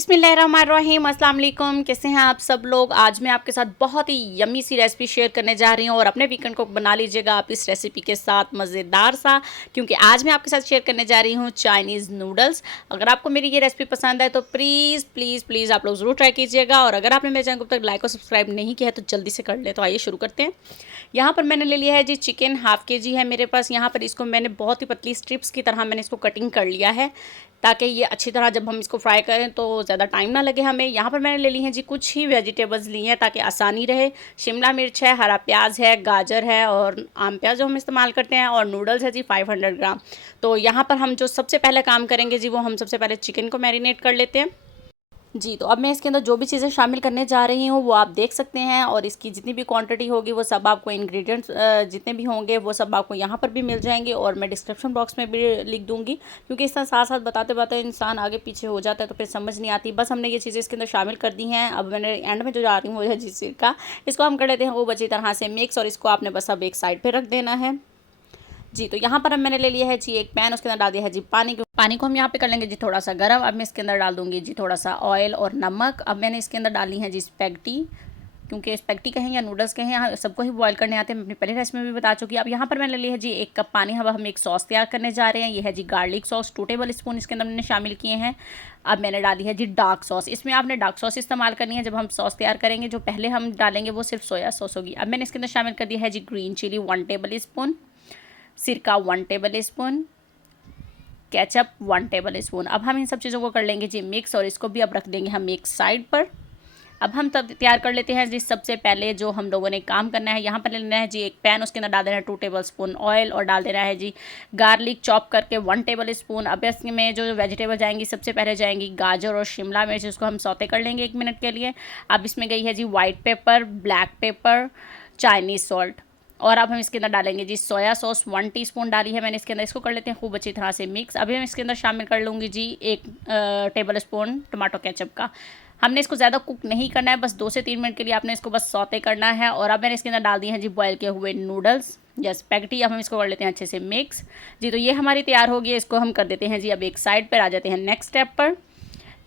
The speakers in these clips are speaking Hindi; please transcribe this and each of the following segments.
बिस्मिल्लाहिर्रहमानिर्रहीम, अस्सलाम वालेकुम। कैसे हैं आप सब लोग। आज मैं आपके साथ बहुत ही यम्मी सी रेसिपी शेयर करने जा रही हूँ और अपने वीकेंड को बना लीजिएगा आप इस रेसिपी के साथ मज़ेदार सा, क्योंकि आज मैं आपके साथ शेयर करने जा रही हूँ चाइनीज़ नूडल्स। अगर आपको मेरी ये रेसिपी पसंद है तो प्लीज़ प्लीज़ प्लीज़ आप लोग ज़रूर ट्राई कीजिएगा, और अगर आपने मेरे चैनल को अब तक लाइक और सब्सक्राइब नहीं किया है तो जल्दी से कर ले। तो आइए शुरू करते हैं। यहाँ पर मैंने ले लिया है जी चिकन, हाफ़ केजी है मेरे पास। यहाँ पर इसको मैंने बहुत ही पतली स्ट्रिप्स की तरह मैंने इसको कटिंग कर लिया है, ताकि ये अच्छी तरह जब हम इसको फ्राई करें तो ज़्यादा टाइम ना लगे हमें। यहाँ पर मैंने ले ली हैं जी कुछ ही वेजिटेबल्स ली हैं ताकि आसानी रहे। शिमला मिर्च है, हरा प्याज है, गाजर है और आम प्याज जो हम इस्तेमाल करते हैं, और नूडल्स है जी 500 ग्राम। तो यहाँ पर हम जो सबसे पहले काम करेंगे जी, वो हम सबसे पहले चिकन को मैरिनेट कर लेते हैं जी। तो अब मैं इसके अंदर जो भी चीज़ें शामिल करने जा रही हूँ वो आप देख सकते हैं, और इसकी जितनी भी क्वांटिटी होगी वो सब आपको इंग्रेडिएंट्स जितने भी होंगे वो सब आपको यहाँ पर भी मिल जाएंगे, और मैं डिस्क्रिप्शन बॉक्स में भी लिख दूँगी, क्योंकि इस तरह साथ साथ बताते बताते इंसान आगे पीछे हो जाता है तो फिर समझ नहीं आती। बस हमने ये चीज़ें इसके अंदर शामिल कर दी हैं। अब मैंने एंड में जो जा रही हूँ वो है जी सिरका। इसको हम कर लेते हैं वो अच्छी तरह से मिक्स, और इसको आपने बस अब एक साइड पर रख देना है जी। तो यहाँ पर अब मैंने ले लिया है जी एक पैन, उसके अंदर डाल दिया है जी पानी को हम यहाँ पे कर लेंगे जी थोड़ा सा गर्म। अब मैं इसके अंदर डाल दूँगी जी थोड़ा सा ऑयल और नमक। अब मैंने इसके अंदर डाली है जी स्पैगेटी, क्योंकि स्पैगेटी कहें या नूडल्स कहें, यहाँ सबको ही बॉयल करने आते हैं, मैं अपनी पहली रेसिपी में भी बता चुकी। अब यहाँ पर मैंने लिया है जी 1 कप पानी। अब हम एक सॉस तैयार करने जा रहे हैं। ये है जी गार्लिक सॉस, 2 टेबल स्पून इसके अंदर मैंने शामिल किए हैं। अब मैंने डाली है जी डार्क सॉस। इसमें आपने डार्क सॉस इस्तेमाल करनी है जब हम सॉस तैयार करेंगे। जो पहले हम डालेंगे वो सिर्फ सोया सॉस होगी। अब मैंने इसके अंदर शामिल कर दिया है जी ग्रीन चिली 1 टेबल स्पून, सिरका 1 table spoon, ketchup 1 table spoon. अब हम इन सब चीज़ों को कर लेंगे जी मिक्स, और इसको भी अब रख देंगे हम एक साइड पर। अब हम तब तैयार कर लेते हैं जी सबसे पहले जो हम लोगों ने काम करना है। यहाँ पर लेना है जी एक पैन, उसके अंदर डाल देना है 2 टेबल स्पून ऑयल, और डाल देना है जी गार्लिक चॉप करके 1 टेबल स्पून। अब इसमें जो वेजिटेबल जाएंगी सबसे पहले जाएंगी गाजर और शिमला मिर्च, इसको हम सौते कर लेंगे 1 मिनट के लिए। अब इसमें गई है जी white pepper, black pepper, Chinese salt, और अब हम इसके अंदर डालेंगे जी सोया सॉस 1 टीस्पून डाली है मैंने इसके अंदर। इसको कर लेते हैं खूब अच्छी तरह से मिक्स। अभी हम इसके अंदर शामिल कर लूँगी जी 1 टेबल स्पून टमाटो केचप का। हमने इसको ज़्यादा कुक नहीं करना है, बस 2 से 3 मिनट के लिए आपने इसको बस सौते करना है। और अब मैंने इसके अंदर डाल दिए हैं जी बॉयल किए हुए नूडल्स या स्पैगेटी। अब हम इसको कर लेते हैं अच्छे से मिक्स जी। तो ये हमारी तैयार होगी, इसको हम कर देते हैं जी अब एक साइड पर। आ जाते हैं नेक्स्ट स्टेप पर।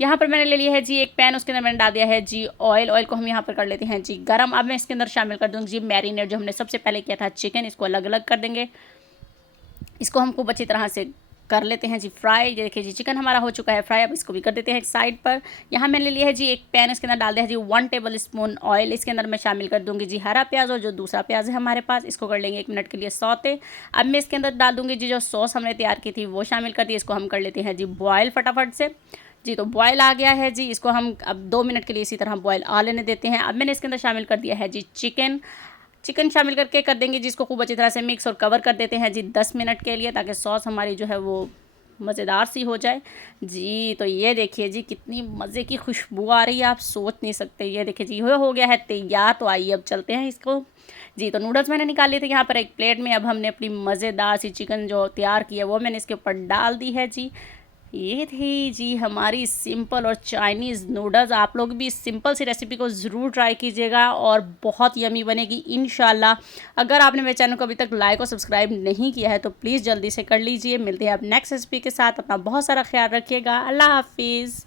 यहाँ पर मैंने ले लिया है जी एक पैन, उसके अंदर मैंने डाल दिया है जी ऑयल। ऑयल को हम यहाँ पर कर लेते हैं जी गरम। अब मैं इसके अंदर शामिल कर दूँगी जी मैरिनेट जो हमने सबसे पहले किया था चिकन, इसको अलग अलग कर देंगे। इसको हम खूब अच्छी तरह से कर लेते हैं जी फ्राई। ये देखिए जी चिकन हमारा हो चुका है फ्राई। अब इसको भी कर देते हैं एक साइड पर। यहाँ मैंने लिया है जी एक पैन, इसके अंदर डाल दिया है जी 1 टेबल स्पून ऑयल। इसके अंदर मैं शामिल कर दूंगी जी हरा प्याज, और जो दूसरा प्याज है हमारे पास, इसको कर लेंगे 1 मिनट के लिए सौते। अब मैं इसके अंदर डाल दूंगी जी जो सॉस हमने तैयार की थी वो शामिल कर दी। इसको हम कर लेते हैं जी बॉयल फटाफट से जी। तो बॉयल आ गया है जी, इसको हम अब 2 मिनट के लिए इसी तरह बॉयल आ लेने देते हैं। अब मैंने इसके अंदर शामिल कर दिया है जी चिकन शामिल करके कर देंगे जिसको खूब अच्छी तरह से मिक्स, और कवर कर देते हैं जी 10 मिनट के लिए, ताकि सॉस हमारी जो है वो मज़ेदार सी हो जाए जी। तो ये देखिए जी कितनी मज़े की खुशबू आ रही है, आप सोच नहीं सकते। ये देखिए जी हो गया है तैयार। तो आइए अब चलते हैं इसको जी। तो नूडल्स मैंने निकाल लिए थे यहाँ पर एक प्लेट में। अब हमने अपनी मज़ेदार सी चिकन जो तैयार की है वो मैंने इसके ऊपर डाल दी है जी। ये थी जी हमारी सिंपल और चाइनीज़ नूडल्स। आप लोग भी इस सिंपल सी रेसिपी को ज़रूर ट्राई कीजिएगा और बहुत यमी बनेगी इंशाल्लाह। अगर आपने मेरे चैनल को अभी तक लाइक और सब्सक्राइब नहीं किया है तो प्लीज़ जल्दी से कर लीजिए। मिलते हैं अब नेक्स्ट रेसिपी के साथ। अपना बहुत सारा ख्याल रखिएगा। अल्लाह हाफिज़।